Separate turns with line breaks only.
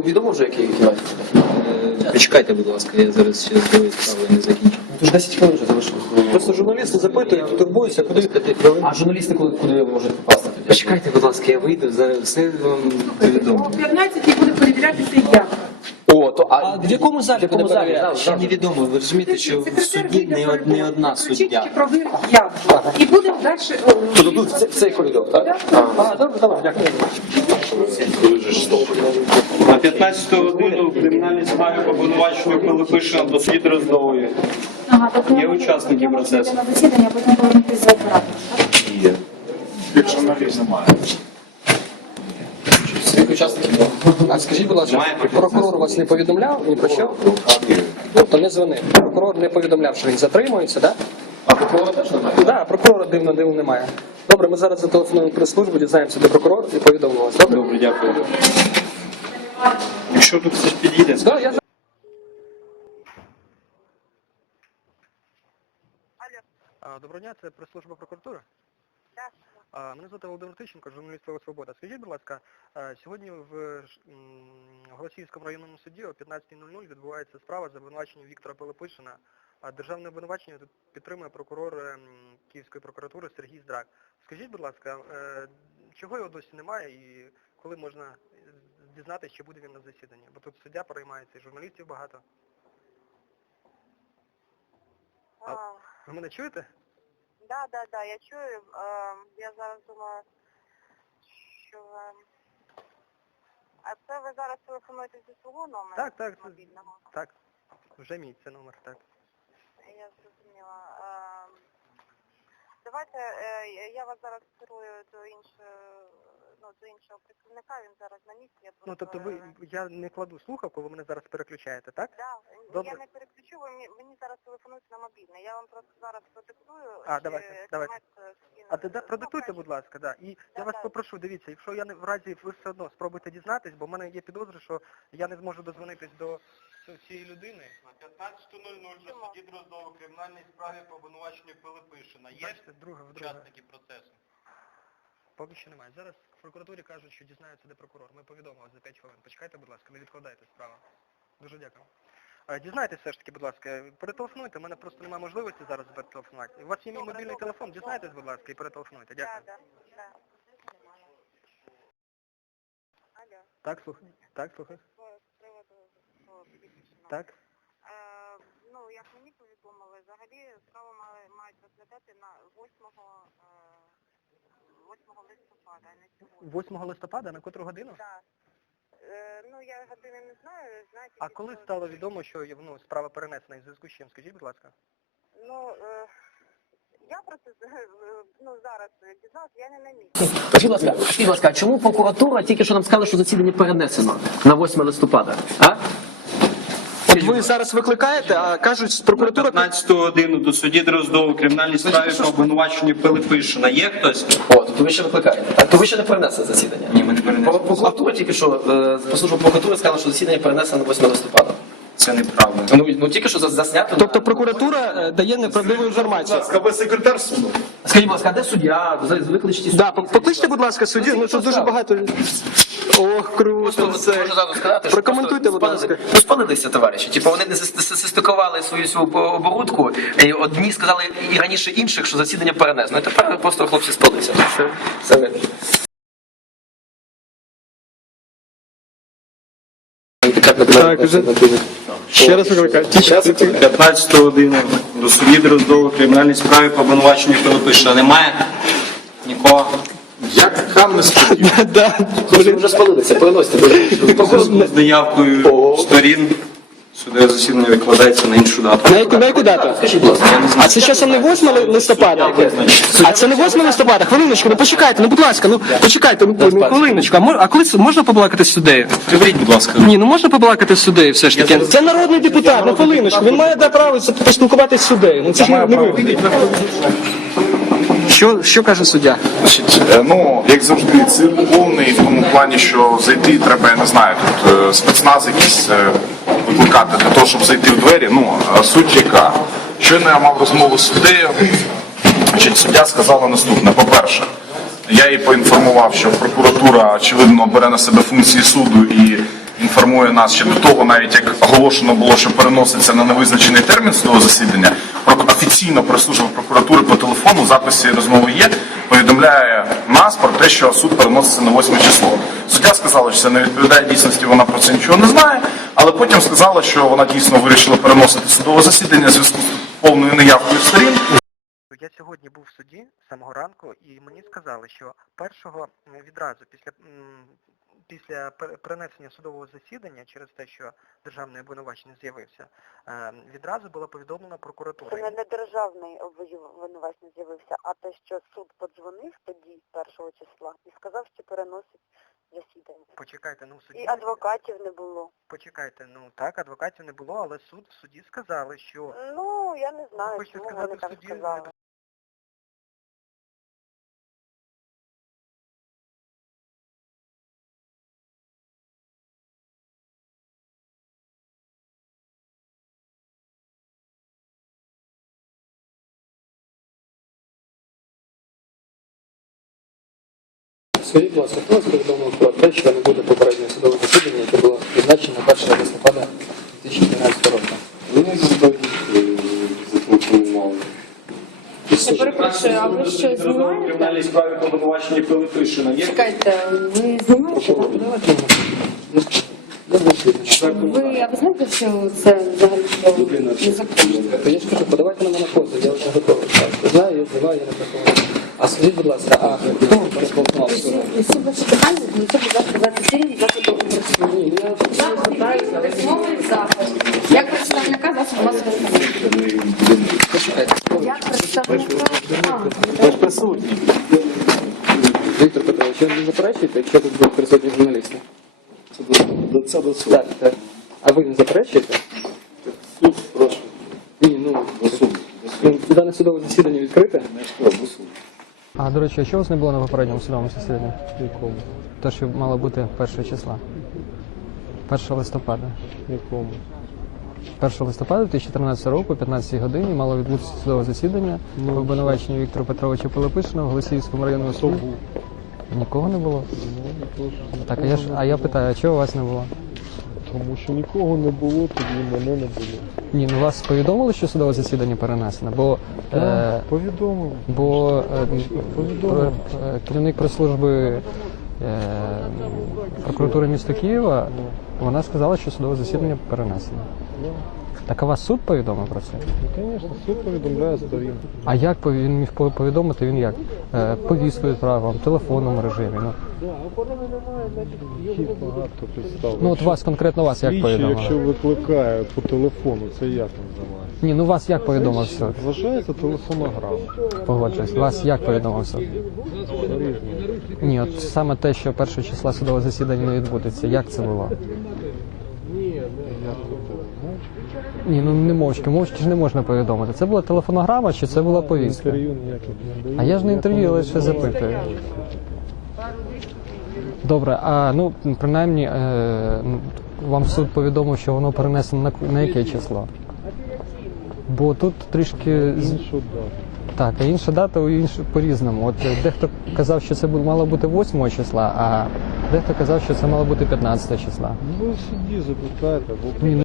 відомо вже, який кінець?
Почекайте, будь ласка, я зараз ще свою справу не закінчу.
Тож 10 хвилин вже залишилось. Просто журналісти запитують, турбуються, куди... А журналісти куди можуть попасти?
Почекайте, будь ласка, я вийду, зараз все вам повідомлю.
О 15 буде перевірятися я.
О, то, а в якому залі буде перевіряти?
Ще невідомо, ви розумієте, що в суді не одна суддя.
Провір я. І будемо далі...
Тобто тут в цей коридор, так? А, добре, давай, дякую.
На 15 годину в кримінальній справі по обвинуваченню Пилипишина до слід Дроздової. Є учасники процесу.
На засідання, а потім повернутися за апаратом.
Є. Якщо навіть немає.
Скільки учасників? А скажіть, будь ласка, прокурор вас не повідомляв ні про що? Тобто не дзвонив. Прокурор не повідомляв, що він затримується, так? А прокурора теж немає? Так, прокурора дивно немає. Добре, ми зараз зателефонуємо прес-службу, дізнаємося, де прокурор, і повідомимо вас. Добре?
Добре, дякую. Якщо тут хтось підійде,
Да, я... Доброго дня, це прес-служба прокуратури?
Так.
Мене звати Володимир Тищенко, журналіст «Право Свобода». Скажіть, будь ласка, сьогодні в Голосіївському районному суді о 15:00 відбувається справа за обвинуваченням Віктора Пилипишина. Державне обвинувачення тут підтримує прокурор Київської прокуратури Сергій Здрак. Скажіть, будь ласка, чого його досі немає і коли можна дізнатися, чи буде він на засіданні? Бо тут суддя переймається, і журналістів багато. Ви мене чуєте?
Да, я чую. Я зараз думаю, що... А це ви зараз телефонуєте зі свого номера?
Так,
мобільного?
так. Вже мій, це номер, так.
Я зрозуміла. Давайте, я вас зараз керую до іншого представника, він зараз на місці.
Ну, тобто я не кладу слухавку, ви мене зараз переключаєте, так?
Так,
Добре.
я не переключу, ви мені зараз телефонуєте на мобільний. Я вам просто зараз продиктую.
Давайте. А тоді продиктуйте, будь ласка, да. І я вас попрошу, дивіться, якщо я не в разі, ви все одно спробуйте дізнатись, бо в мене є підозри, що я не зможу дозвонитись до цієї людини.
На 15:00 до суді Дроздової в кримінальній справі по обвинуваченню Пилипишина. Є учасники процесу?
Поки що немає. Зараз в прокуратурі кажуть, що дізнаються, де прокурор. Ми повідомили за 5 хвилин. Почекайте, будь ласка, не відкладайте справу. Дуже дякую. Дізнайтесь все ж таки, будь ласка, перетелефонуйте, у мене просто немає можливості зараз перетелефонувати. У вас є мій мобільний телефон, дізнайтесь, будь ласка, і перетелефонуйте. Дякую.
Алло.
Так, слухай. Так, слухай.
З приводу Пилипишина.
Так.
Ну, як мені повідомили, взагалі справу мають розглядати на 8 листопада, а не сьогодні.
8 листопада, на котру годину?
Так. Ну, я години не знаю, знаєте...
А коли стало відомо, що справа перенесена, і в зв'язку з чим? Скажіть, будь ласка.
Ну, я просто зараз дізналася, я не на місці.
Скажіть, будь ласка, а чому прокуратура тільки що нам сказала, що засідання перенесено на 8 листопада? А?
От ви зараз викликаєте, а кажуть, з прокуратури...
На 15 годину до судді Дроздової в кримінальній справі по обвинуваченню Пилипишина. Є хтось?
О, тобто ви ще викликаєте. Так, то ви ще не перенесли засідання?
Ні, ми не перенесли.
Прокуратура тільки що, по службу прокуратури сказала, що засідання перенесено на 8 листопада.
Це неправда.
Ну тільки що заснято.
Тобто прокуратура дає неправдиву інформацію.
Ви секретар суду?
Скажіть, будь ласка, а де суддя? Викличте суддю.
Да, покличте, будь ласка, суддю, ну тут дуже багато... Ох, круто,
Можу
це...
зразу сказати, що
Прокоментуйте, будь ласка.
Ну, спалилися, товариші. Типу, вони не застикували свою оборудку. І одні сказали і раніше інших, що засідання перенесено. І тепер просто хлопці спалилися. Це видно.
Так, вже... Ще раз викликаю.
15 годину до судді Дроздової в кримінальній справі по обвинуваченню Пилипишина. Немає? Нікого?
Як хам не сподів?
Хлопці вже спалилися, переносите.
З заявкою сторін судове засідання викладається на іншу дату.
На яку дату?
Скажіть, будь ласка.
А це часом не 8 листопада? А це не 8 листопада? Хвилиночку, ну почекайте, ну будь ласка, ну почекайте, ну хвилиночку. А коли можна побалакати з суддею?
Приберіть, будь ласка.
Ні, ну можна побалакати з суддею все ж таки. Це народний депутат, ну хвилиночку, він має право поспілкуватися з суддею. Ну це ж не ви. Що каже суддя?
Значить, ну, як завжди, цирк повний в тому плані, що зайти треба, я не знаю, тут спецназ якийсь викликати для того, щоб зайти в двері. Ну, суть яка. Щойно я мав розмову з суддею, значить, суддя сказала наступне. По-перше, я її поінформував, що прокуратура, очевидно, бере на себе функції суду і інформує нас ще до того, навіть як оголошено було, що переноситься на невизначений термін судового засідання, офіційно прес-служба прокуратури по телефону, в записі розмови є, повідомляє нас про те, що суд переноситься на 8 число. Суддя сказала, що це не відповідає дійсності, вона про це нічого не знає, але потім сказала, що вона дійсно вирішила переносити судове засідання в зв'язку з повною неявкою сторін.
Я сьогодні був в суді з самого ранку, і мені сказали, що першого відразу після перенесення судового засідання через те, що державний обвинувачений з'явився, відразу було повідомлено прокуратурі.
Це не державний обвинувачений з'явився, а те, що суд подзвонив тоді, 1 числа, і сказав, що переносить засідання.
Почекайте, ну в суді...
І адвокатів не було.
Почекайте, ну так, адвокатів не було, але суд в суді сказали, що...
Ну, я не знаю,
Хочете
чому
сказати
вони
в
так
суді?
сказали.
Скажіть, будь ласка, хто вас повідомив про те, що не буде попереднього судового засідання, яке було призначено 1 листопада 2013 року?
Мені зателефонували.
Я перепрошую, а ви що,
В
знімаєте?
кримінальній справі по обвинуваченню Пилипишина є?
Чекайте, ви знімаєте? так? А ви знаєте, що це взагалі незаконно?
То я ж кажу, подавайте на мене позов, я вже готовий. Так, знаю, я знімаю, я не приховую. А скажіть, будь ласка, а хто переголосував сьогодні?
Всі ваші питання будуть завтра за офіційні засоби інформації.
Ні, ну я
Запит відбувається письмовий запит. Як представника засобу масової інформації.
почекайте.
Як представника...
Ви ж присутні. Віктор Петрович, ви не заперечуєте, якщо тут будуть присутні журналісти?
Це до суду.
Так, так. А ви не заперечуєте?
Суд, прошу.
Ні, ну,
До суду.
дане судове засідання відкрите?
Не що, до суду.
А, до речі, а чого у вас не було на попередньому судовому засіданні?
Якому?
Те, що мало бути 1 числа. 1 листопада.
Якому?
1 листопада 2013 року, о 15 годині, мало відбутися судове засідання в обвинуваченні Віктора Петровича Пилипишина в Голосіївському районному суді. Нікого не було? Так, а я питаю, а чого у вас не було?
Тому що нікого не було, тоді мене не було.
Ні, ну вас повідомили, що судове засідання перенесено, бо...
Повідомив.
Бо керівник прес-служби прокуратури міста Києва, вона сказала, що судове засідання перенесено. Так а вас суд повідомив про це?
Ну, звісно, суд повідомляє сторін.
А як він міг повідомити? Він як? Повістку відправив вам, в телефонному режимі. Ну.
Є багато підстав.
Ну от вас, конкретно вас як
Слідчий,
повідомили?
якщо викликає по телефону, це як називається?
Ні, ну вас як повідомив суд?
Вважається телефонограма.
Погоджуюсь. Вас як повідомив суд?
По-різному.
Ні, от саме те, що 1 числа судове засідання не відбудеться, як це було?
Як це було?
Ні, ну не мовчки ж не можна повідомити. Це була телефонограма чи це була повістка?
Інтерв'ю ніяких не даю.
А я ж не інтерв'ю, я лише запитую. Добре, а ну принаймні вам суд повідомив, що воно перенесено на яке число? Бо тут трішки
Іншу дату.
так, а інша дата по-різному. От дехто казав, що це мало бути 8 числа, а дехто казав, що це мало бути 15 числа.
Ну, ви в суді запитайте, бо
Ні,